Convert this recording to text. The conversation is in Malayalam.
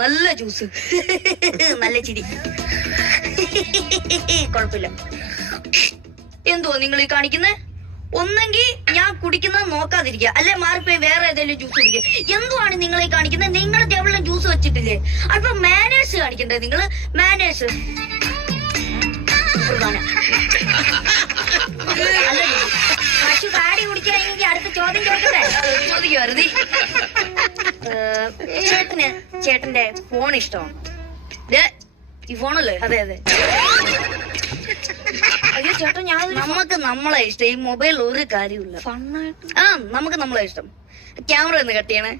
നല്ല ജ്യൂസ്. നല്ല ചിരി. കുഴപ്പമില്ല. എന്തുവാ നിങ്ങൾ ഈ കാണിക്കുന്നേ? ഒന്നെങ്കിൽ ഞാൻ കുടിക്കുന്നത് നോക്കാതിരിക്കുക, അല്ലെ മാറിപ്പോയി വേറെ ഏതെങ്കിലും ജ്യൂസ് കുടിക്കുക. എന്തുവാണ് നിങ്ങൾ ഈ കാണിക്കുന്നത്? നിങ്ങൾ ടേബിളിൽ ജ്യൂസ് വെച്ചിട്ടില്ലേ? അപ്പൊ മാനേഴ്സ് കാണിക്കണ്ടേ നിങ്ങള്? മാനേഴ്സ് പശു കാടി കുടിക്കുകയാണെങ്കിൽ അടുത്ത ചോദ്യം ചോദിക്കട്ടെ? ചോദിക്കുവായിരുന്നു. ചേട്ടന്റെ ഫോൺ ഇഷ്ടമാണ്? ഈ ഫോണല്ലേ? അതെ അതെ. അയ്യോ ചേട്ടാ, നമുക്ക് നമ്മളെ ഇഷ്ടം. ഈ മൊബൈൽ ഒരു കാര്യമില്ല. നമുക്ക് നമ്മളെ ഇഷ്ടം. ക്യാമറ ഒന്ന് കട്ട് ചെയ്യണേ.